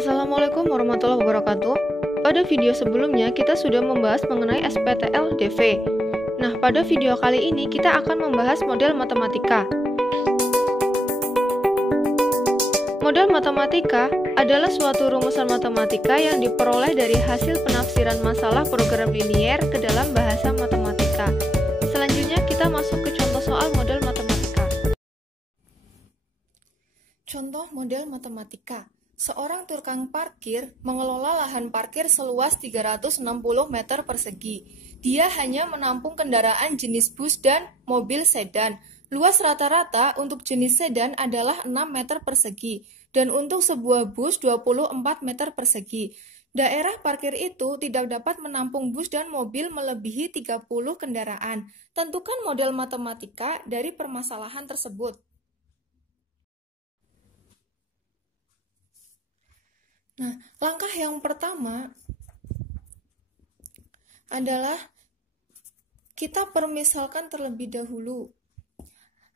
Assalamualaikum warahmatullahi wabarakatuh. Pada video sebelumnya kita sudah membahas mengenai SPTL-DV. Nah, pada video kali ini kita akan membahas model matematika. Model matematika adalah suatu rumusan matematika yang diperoleh dari hasil penafsiran masalah program linier ke dalam bahasa matematika. Selanjutnya kita masuk ke contoh soal model matematika. Contoh model matematika. Seorang tukang parkir mengelola lahan parkir seluas 360 meter persegi. Dia hanya menampung kendaraan jenis bus dan mobil sedan. Luas rata-rata untuk jenis sedan adalah 6 meter persegi, dan untuk sebuah bus 24 meter persegi. Daerah parkir itu tidak dapat menampung bus dan mobil melebihi 30 kendaraan. Tentukan model matematika dari permasalahan tersebut. Nah, langkah yang pertama adalah kita permisalkan terlebih dahulu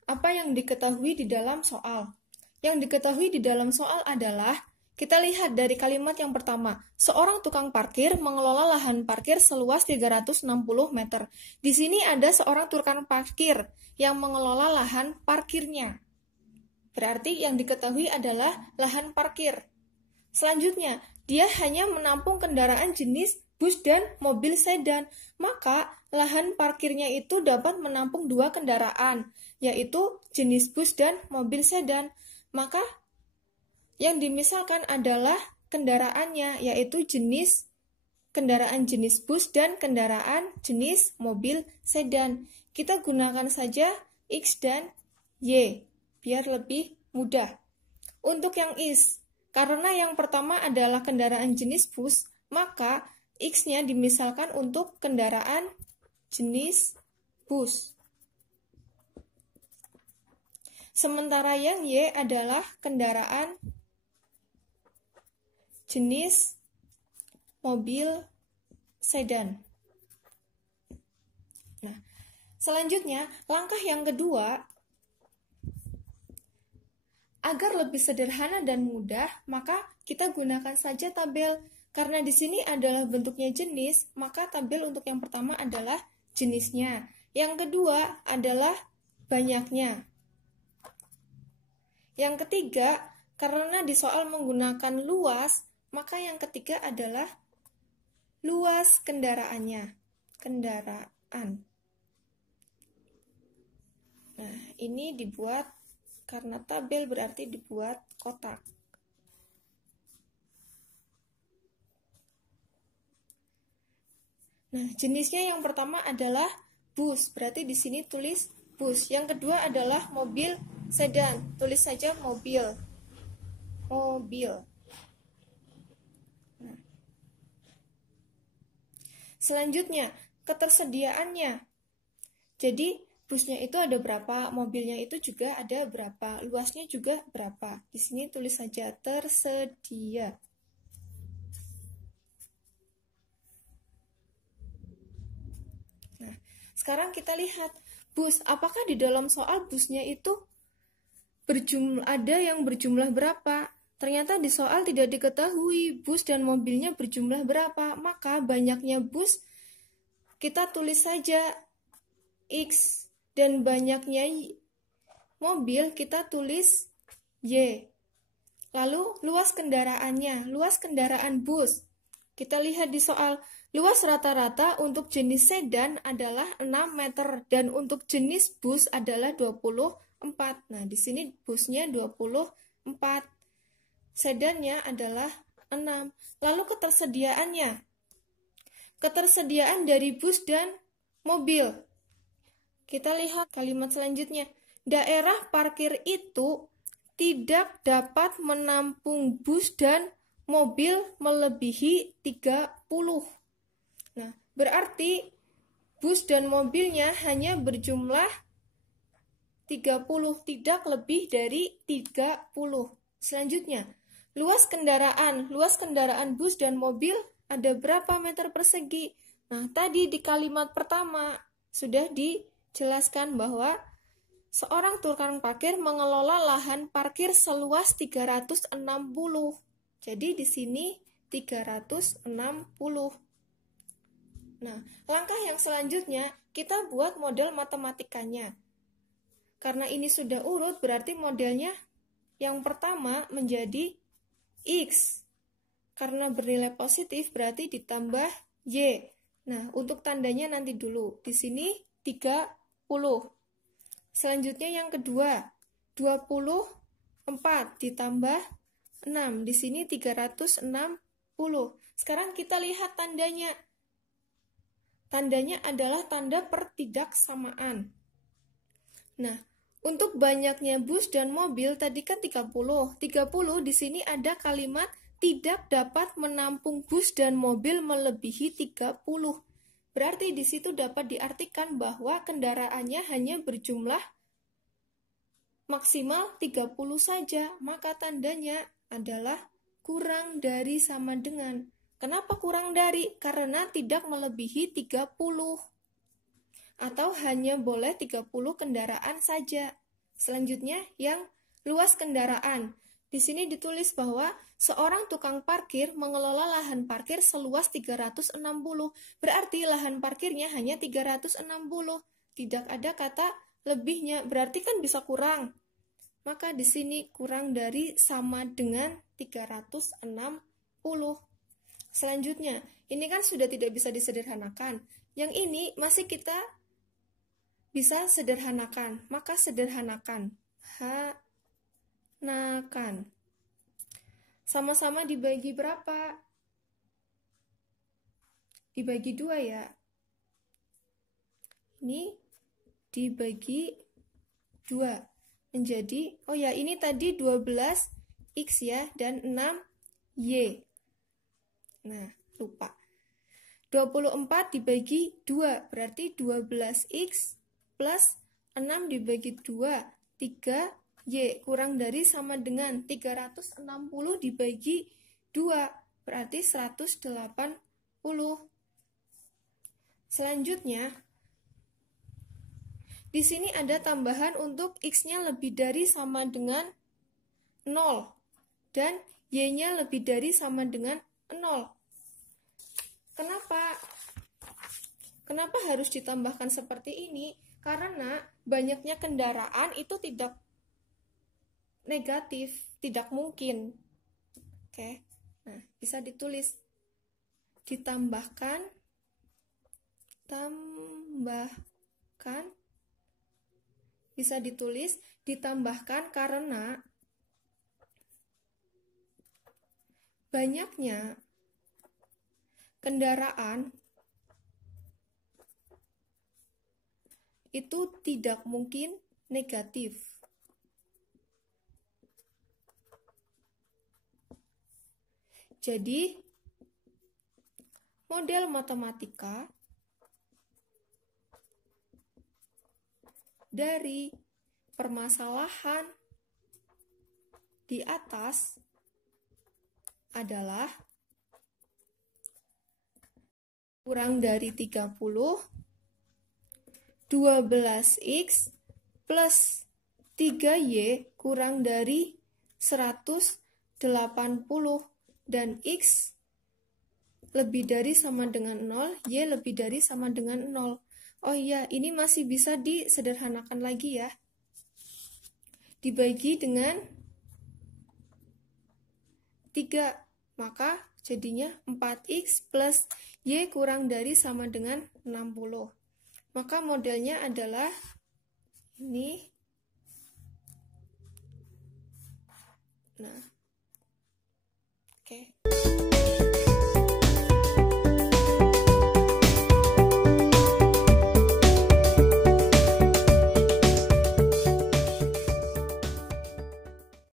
apa yang diketahui di dalam soal. Yang diketahui di dalam soal adalah, kita lihat dari kalimat yang pertama, seorang tukang parkir mengelola lahan parkir seluas 360 meter. Di sini ada seorang tukang parkir yang mengelola lahan parkirnya. Berarti yang diketahui adalah lahan parkir. Selanjutnya, dia hanya menampung kendaraan jenis bus dan mobil sedan, maka lahan parkirnya itu dapat menampung 2 kendaraan, yaitu jenis bus dan mobil sedan. Maka yang dimisalkan adalah kendaraannya, yaitu kendaraan jenis bus dan kendaraan jenis mobil sedan. Kita gunakan saja X dan Y, biar lebih mudah. Untuk yang X, karena yang pertama adalah kendaraan jenis bus, maka X-nya dimisalkan untuk kendaraan jenis bus. Sementara yang Y adalah kendaraan jenis mobil sedan. Nah, selanjutnya, langkah yang kedua, agar lebih sederhana dan mudah, maka kita gunakan saja tabel. Karena di sini adalah bentuknya jenis, maka tabel untuk yang pertama adalah jenisnya. Yang kedua adalah banyaknya. Yang ketiga, karena di soal menggunakan luas, maka yang ketiga adalah luas kendaraannya. Kendaraan. Nah, ini dibuat karena tabel berarti dibuat kotak. Nah, jenisnya yang pertama adalah bus, berarti di sini tulis bus. Yang kedua adalah mobil sedan, tulis saja mobil. Mobil. Nah. Selanjutnya, ketersediaannya. Jadi, busnya itu ada berapa, mobilnya itu juga ada berapa, luasnya juga berapa. Di sini tulis saja tersedia. Nah, sekarang kita lihat bus. Apakah di dalam soal busnya itu ada yang berjumlah berapa? Ternyata di soal tidak diketahui bus dan mobilnya berjumlah berapa. Maka banyaknya bus kita tulis saja X. Dan banyaknya mobil kita tulis Y. Lalu luas kendaraannya, luas kendaraan bus. Kita lihat di soal, luas rata-rata untuk jenis sedan adalah 6 meter dan untuk jenis bus adalah 24. Nah, di sini busnya 24. Sedannya adalah 6. Lalu ketersediaannya. Ketersediaan dari bus dan mobil. Kita lihat kalimat selanjutnya. Daerah parkir itu tidak dapat menampung bus dan mobil melebihi 30. Nah, berarti bus dan mobilnya hanya berjumlah 30, tidak lebih dari 30. Selanjutnya, luas kendaraan bus dan mobil ada berapa meter persegi? Nah, tadi di kalimat pertama sudah dijelaskan bahwa seorang tukang parkir mengelola lahan parkir seluas 360. Jadi di sini 360. Nah, langkah yang selanjutnya kita buat model matematikanya. Karena ini sudah urut, berarti modelnya yang pertama menjadi X. Karena bernilai positif berarti ditambah Y. Nah, untuk tandanya nanti dulu. Di sini 30. Selanjutnya yang kedua, 24 ditambah 6. Di sini 360. Sekarang kita lihat tandanya. Tandanya adalah tanda pertidaksamaan. Nah, untuk banyaknya bus dan mobil tadi kan 30. 30 di sini ada kalimat tidak dapat menampung bus dan mobil melebihi 30. Berarti di situ dapat diartikan bahwa kendaraannya hanya berjumlah maksimal 30 saja, maka tandanya adalah kurang dari sama dengan. Kenapa kurang dari? Karena tidak melebihi 30. Atau hanya boleh 30 kendaraan saja. Selanjutnya yang luas kendaraan. Di sini ditulis bahwa seorang tukang parkir mengelola lahan parkir seluas 360. Berarti lahan parkirnya hanya 360. Tidak ada kata lebihnya, berarti kan bisa kurang. Maka di sini kurang dari sama dengan 360. Selanjutnya, ini kan sudah tidak bisa disederhanakan. Yang ini masih kita bisa sederhanakan, maka sederhanakan. Nakan. Sama-sama dibagi berapa? Dibagi 2 ya. Ini dibagi 2. Menjadi, oh ya ini tadi 12X ya, dan 6Y. Nah, lupa. 24 dibagi 2, berarti 12X plus 6 dibagi 2, 3Y, kurang dari sama dengan 360 dibagi 2, berarti 180. Selanjutnya, di sini ada tambahan untuk X-nya lebih dari sama dengan 0, dan Y-nya lebih dari sama dengan 0. Kenapa harus ditambahkan seperti ini? Karena banyaknya kendaraan itu tidak negatif, tidak mungkin. Oke. Nah, bisa ditulis ditambahkan bisa ditulis ditambahkan karena banyaknya kendaraan itu tidak mungkin negatif. Jadi, model matematika dari permasalahan di atas adalah kurang dari 30, 12X plus 3Y kurang dari 180, dan X lebih dari sama dengan 0, Y lebih dari sama dengan 0. Oh iya, ini masih bisa disederhanakan lagi ya. Dibagi dengan 3, maka jadinya 4X plus Y kurang dari sama dengan 60. Maka modelnya adalah ini. Nah,